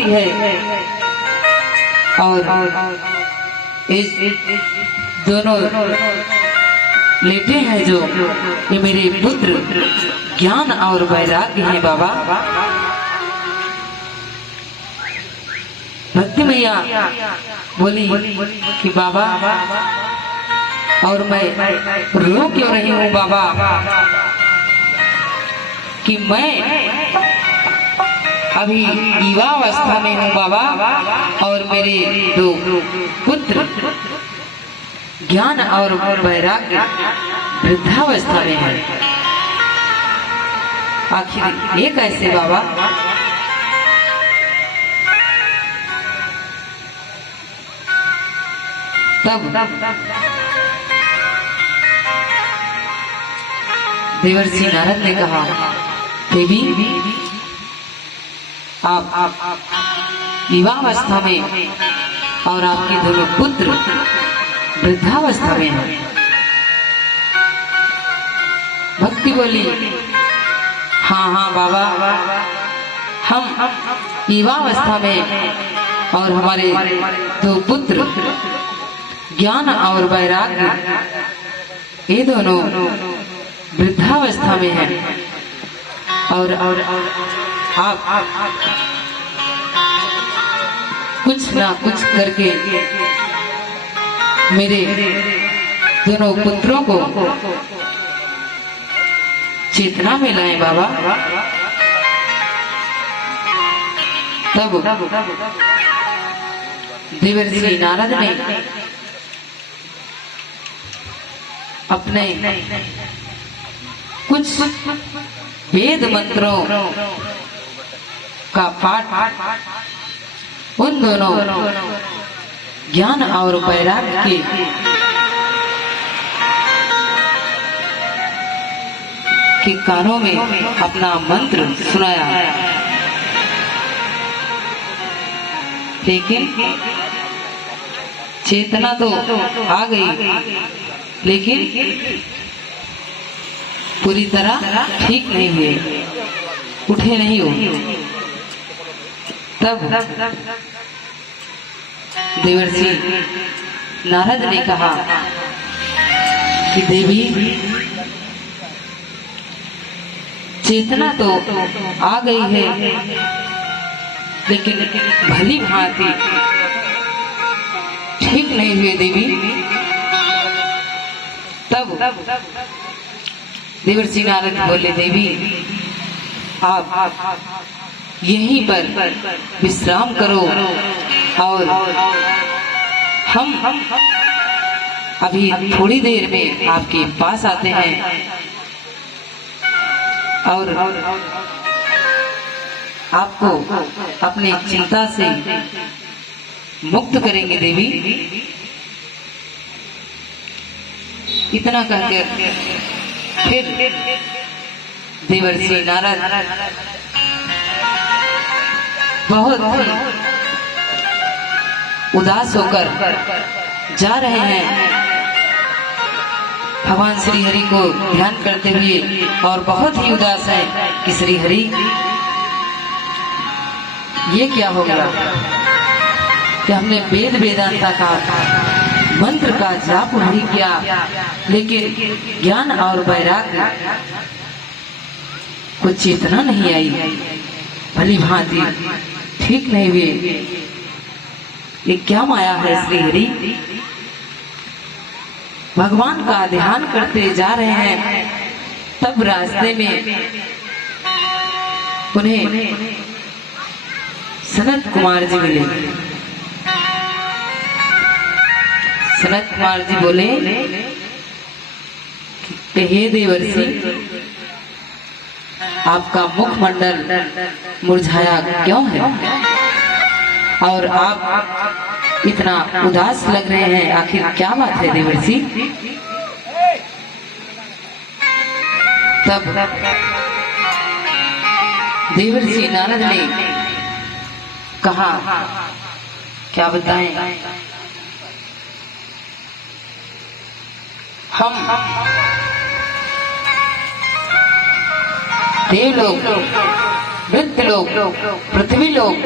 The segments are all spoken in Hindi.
भक्ति है। और इस दोनों लेटे हैं जो ये मेरे पुत्र ज्ञान और वैराग्य हैं बाबा। भक्ति मैया बोली कि बाबा और मैं रो क्यों रही हूँ बाबा कि मैं अभी युवावस्था में हूँ बाबा और मेरे दो पुत्र ज्ञान और वैराग्य वृद्धावस्था में है। आखिर ये कैसे बाबा? तब देवर्षि नारद ने कहा, देवी आप युवावस्था में और आपके दोनों पुत्र वृद्धावस्था में हैं। भक्ति बोली, हाँ हाँ बाबा, हम युवावस्था में और हमारे दो पुत्र ज्ञान और वैराग्य ये दोनों वृद्धावस्था में हैं। और आप कुछ ना कुछ करके मेरे दोनों पुत्रों को चेतना में लाए बाबा। तब देवर्षि नारद ने अपने कुछ वेद मंत्रों का पाठ उन दोनों ज्ञान और वैराग्य के कानों में अपना मंत्र सुनाया। लेकिन चेतना तो आ गई, लेकिन पूरी तरह ठीक नहीं हुए, उठे नहीं हो। तब देवर्षि नारद ने कहा कि देवी चेतना तो आ गई है, लेकिन भली भांति ठीक नहीं हुए देवी। तब देवर्षि नारद बोले, देवी आप यहीं पर विश्राम करो और हम अभी थोड़ी देर में आपके पास आते हैं और आपको अपनी चिंता से मुक्त करेंगे देवी। इतना कहकर फिर देवर्षि नारद बहुत उदास होकर जा रहे हैं भगवान श्री हरि को ध्यान करते हुए, और बहुत ही उदास है कि श्री हरि ये क्या हो गया कि हमने वेद वेदांता का मंत्र का जाप नहीं किया, लेकिन ज्ञान और वैराग्य कुछ चेतना नहीं आई, भली भांति ठीक नहीं हुए। ये क्या माया है श्री हरि? भगवान का ध्यान करते जा रहे हैं, तब रास्ते में उन्हें सनत कुमार जी मिले। सनत कुमार जी बोले कि हे देवर्षि, आपका मुखमंडल मुरझाया क्यों है और आप इतना उदास लग रहे हैं, आखिर क्या बात है देवर्षि? तब देवर्षि नारद ने कहा, क्या बताएं, हम देवलोक, मृत्युलोक, पृथ्वी लोक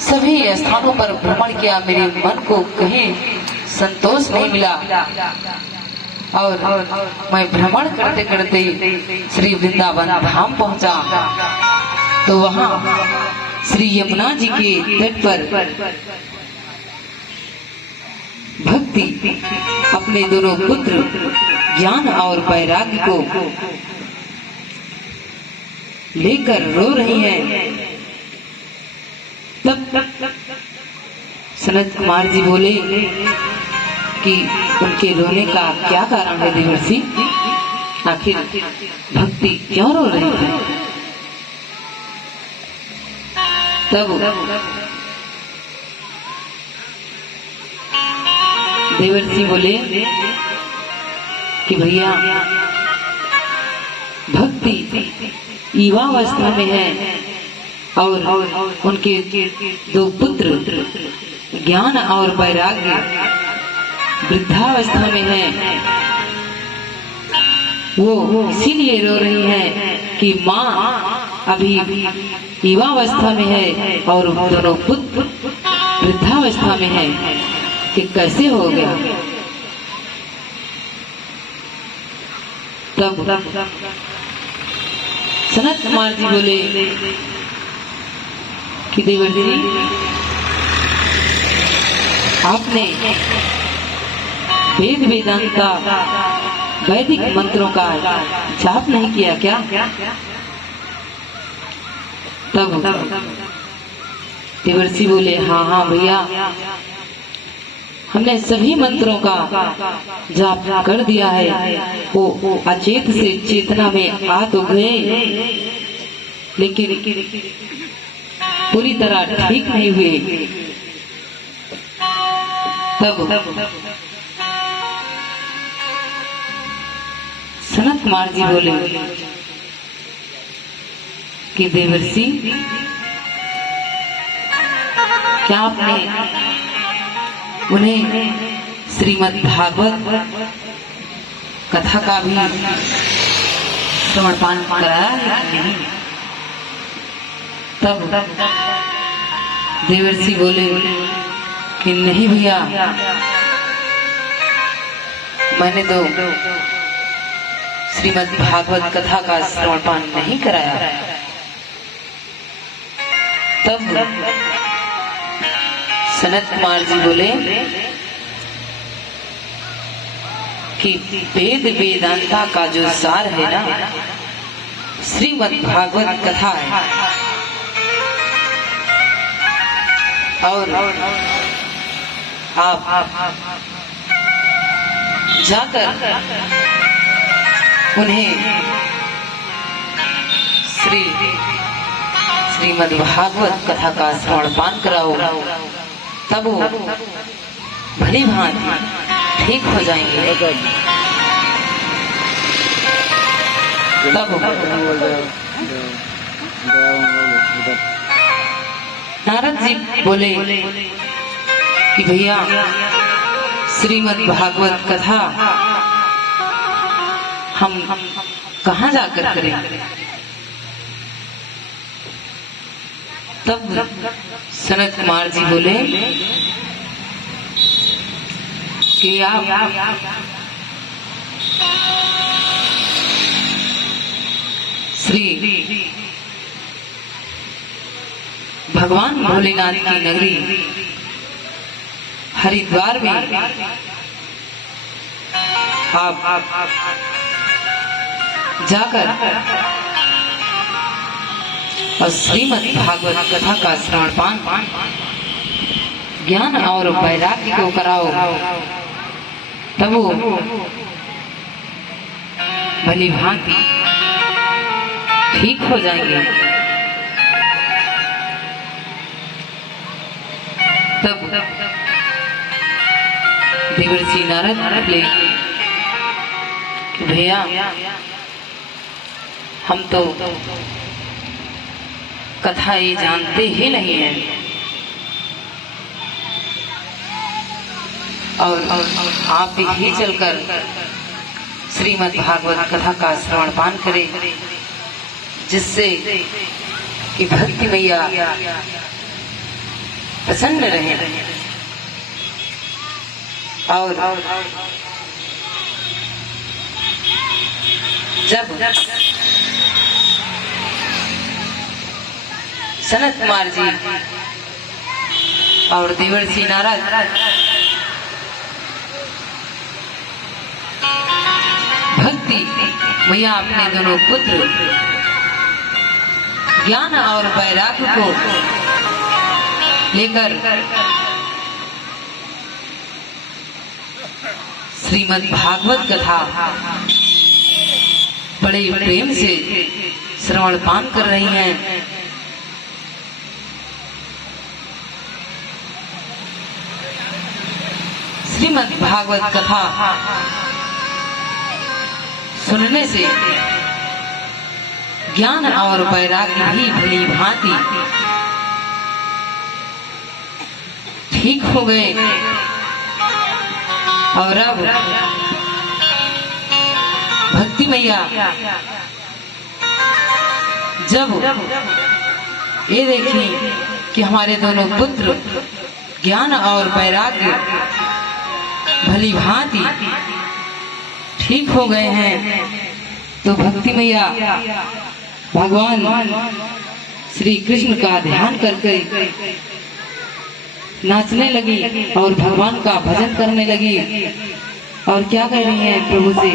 सभी स्थानों पर भ्रमण किया, मेरे मन को कहीं संतोष नहीं मिला और मैं भ्रमण करते करते श्री वृंदावन धाम पहुंचा तो वहां श्री यमुना जी के तट पर भक्ति अपने दोनों पुत्र ज्ञान और वैराग्य को लेकर रो रही हैं। तब सनत कुमार जी बोले कि उनके रोने का क्या कारण है देवर्षि, आखिर भक्ति क्यों रो रही है। तब देवर्षि बोले कि भैया भक्ति युवावस्था में है और उनके दो पुत्र ज्ञान और वैराग्य वृद्धावस्था में है। वो इसीलिए रो रही है कि माँ अभी युवावस्था में है और दोनों पुत्र वृद्धावस्था में है, कि कैसे हो गया। तब सनत कुमार जी बोले कि देवर्षि आपने वेद वेदांता वैदिक मंत्रों का जाप नहीं किया क्या। तब देवर्षि बोले हाँ हाँ भैया, हमने सभी मंत्रों का जाप कर दिया है। वो अचेत से चेतना में आ तो गए, लेकिन पूरी तरह ठीक नहीं हुए। तब सनत कुमार जी बोले कि देवर्षि क्या आपने उन्हें श्रीमद् भागवत कथा का भी श्रवणपान कराया है नहीं। तब देवर्षि बोले कि नहीं भैया, मैंने तो श्रीमद् भागवत कथा का श्रवणपान नहीं कराया। तब सनत कुमार जी बोले कि वेद वेदांता का जो सार है ना, श्रीमद् भागवत कथा है। और आप जाकर उन्हें श्रीमद् भागवत कथा का श्रवणपान कराओ, तब वो भली भांति ठीक हो जाएंगे। तब नारद जी बोले कि भैया श्रीमद् भागवत कथा हम कहाँ जाकर करें। तब सनत कुमार जी बोले कि आप श्री भगवान भोलेनाथ की नगरी हरिद्वार में आप जाकर और श्रीमद् भागवत कथा का श्रवणपान ज्ञान और वैराग्य को कराओ, तब वो भली भांति ठीक हो जाएंगे। तब देवर्षि नारद बोले कि भैया हम तो कथा ये जानते ही नहीं है, और आप ही चलकर श्रीमद् भागवत कथा का श्रवणपान करें, जिससे कि भक्ति मैया प्रसन्न रहे। और जब सनत कुमार जी और देवर्षि नारद भक्ति मैया अपने दोनों पुत्र ज्ञान और वैराग्य को लेकर श्रीमद् भागवत कथा बड़े प्रेम से श्रवण पान कर रही हैं। श्रीमद् भागवत कथा सुनने से ज्ञान और वैराग्य भी भली भांति ठीक हो गए। और अब भक्ति मैया जब ये देखी कि हमारे दोनों पुत्र ज्ञान और वैराग्य भली भांति ठीक हो गए हैं, तो भक्ति मैया भगवान श्री कृष्ण का ध्यान करके नाचने लगी और भगवान का भजन करने लगी। और क्या कह रही हैं प्रभु से,